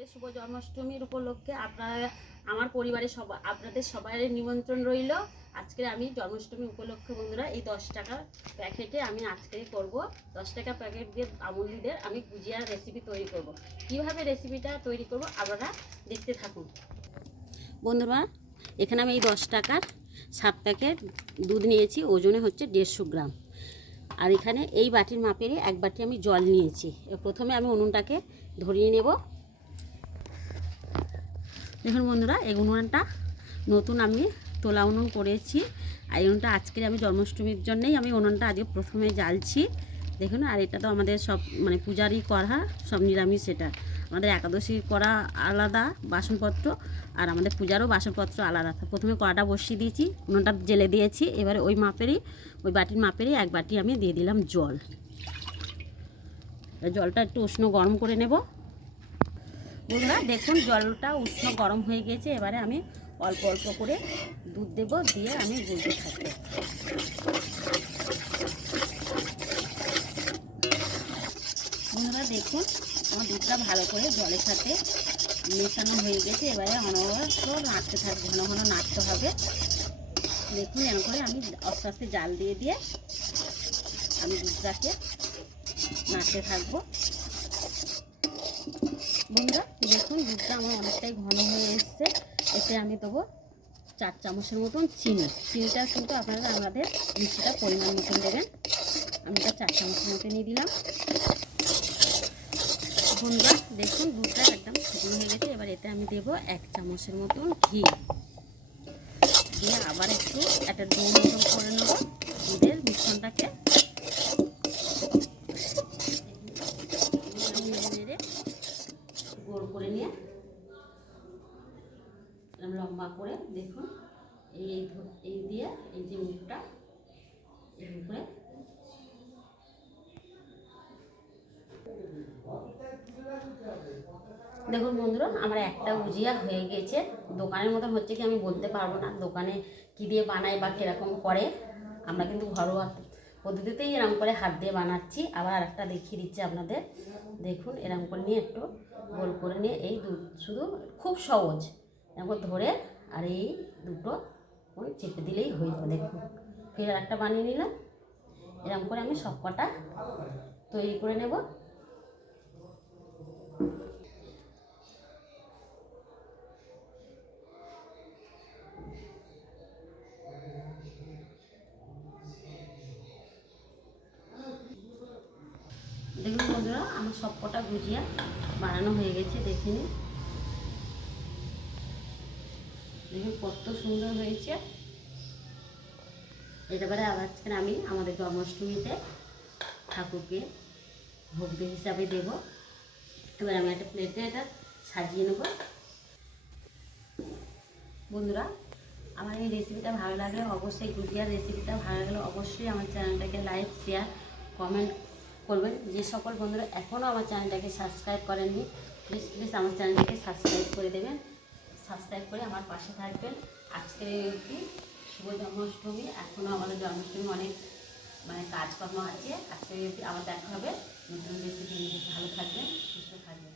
আজকে শুভ জন্মাষ্টমীর উপলক্ষে আমার পরিবারের আপনাদের সবাই নিমন্ত্রণ রইল। আজকে আমি জন্মাষ্টমী উপলক্ষে বন্ধুরা এই 10 টাকার প্যাকেটে আমি আজকে করব 10 টাকা প্যাকেট দিয়ে আমুলিদের আমি গুজিয়ার রেসিপি তৈরি করব। কিভাবে রেসিপিটা তৈরি করব আপনারা দেখতে থাকুন। বন্ধুরা এখানে আমি এই 10 টাকার 7 প্যাকেট দুধ নিয়েছি, ওজনে হচ্ছে 150 গ্রাম। আর এখানে এই বাটির মাপেরই এক বাটি আমি জল নিয়েছি। প্রথমে আমি উনুনটাকে ধরিয়ে নেব। দেখুন বন্ধুরা, এই উনুনটা নতুন আমি তোলা উনুন করেছি। আর এই উনুনটা আজকের আমি জন্মাষ্টমীর জন্যেই আমি উনুনটা আজকে প্রথমে জ্বালছি। দেখুন, আর এটা তো আমাদের সব পূজারই করা, সব নিরামিষ। এটা আমাদের একাদশী করা আলাদা বাসনপত্র, আর আমাদের পূজারও বাসনপত্র আলাদা। প্রথমে কড়াটা বসিয়ে দিয়েছি, উনুনটা জেলে দিয়েছি। এবারে ওই বাটির মাপেরই এক বাটি আমি দিয়ে দিলাম জল। জলটা একটু উষ্ণ গরম করে নেব। বন্ধুরা দেখুন, জলটা উষ্ণ গরম হয়ে গেছে। এবারে আমি অল্প অল্প করে দুধ দেব, দিয়ে আমি গুলতে থাকবো। বন্ধুরা দেখুন, আমার দুধটা ভালো করে জলের সাথে মেশানো হয়ে গেছে। এবারে অনবরত নাড়তে থাকবে, ঘন ঘন নাড়তে হবে। দেখুন, এরকম করে আমি আস্তে আস্তে জাল দিয়ে দিয়ে আমি দুধটাকে নাড়তে থাকবো। বন্ধুরা দেখুন, দুধটা আমার অনেকটাই ঘন হয়ে এসছে। এতে আমি দেবো 4 চামচের মতন চিনিটা কিন্তু আপনারা আমাদের মিষ্টিটা পরিমাণ মতন দেবেন। আমি এটা 4 চামচের মতনই দিলাম। বন্ধুরা দেখুন, দুধটা একদম শুকনো হয়ে গেছে। এবার এতে আমি দেবো 1 চামচের মতন ঘি দিয়ে আবার একটু একটা ডো মতন করে নেবো দুধের মিশ্রণটাকে। নেড়ে গোল করে নিয়ে লম্বা করে দেখুন এই দিয়ে এই যে মুখটা এর উপরে দেখুন বন্ধুরা, আমার একটা গুজিয়া হয়ে গেছে। দোকানের মতন হচ্ছে কি আমি বলতে পারবো না, দোকানে কি দিয়ে বানাই বা কীরকম করে। আমরা কিন্তু ঘরোয়া পদ্ধতিতেই এরকম করে হাত দিয়ে বানাচ্ছি। আবার আরেকটা দেখিয়ে দিচ্ছি আপনাদের। দেখুন, এরকম করে নিয়ে একটু গোল করে নিয়ে এই শুধু খুব সহজ এরকম ধরে আর এই দুটো চেপে দিলেই হয়ে যাবে। দেখুন, ফের আরেকটা বানিয়ে নিলাম। এরকম করে আমি সব কটা তৈরি করে নেব। দেখুন বন্ধুরা, আমার সব কটা গুজিয়া বানানো হয়ে গেছে। দেখে নিন, দেখুন কত সুন্দর হয়েছে। এবারে আবার আমি আমাদের জন্মাষ্টমীতে ঠাকুরকে ভোগ হিসাবে দেব। এবার আমি একটা প্লেটে এটা সাজিয়ে নেব। বন্ধুরা, আমার এই রেসিপিটা ভালো লাগলে অবশ্যই, গুজিয়ার রেসিপিটা ভালো লাগলে অবশ্যই আমার চ্যানেলটাকে লাইক, শেয়ার, কমেন্ট করবেন। যে সকল বন্ধুরা এখনও আমার চ্যানেলটাকে সাবস্ক্রাইব করেননি, প্লিজ আমার চ্যানেলটাকে সাবস্ক্রাইব করে দেবেন। সাবস্ক্রাইব করে আমার পাশে থাকবেন। আজকের এই শুভ জন্মাষ্টমী। এখনও আমাদের জন্মাষ্টমী অনেক কাজকর্ম আছে। আজকে আবার দেখা হবে নতুন রেসিপি। ভালো থাকবেন, সুস্থ থাকবেন।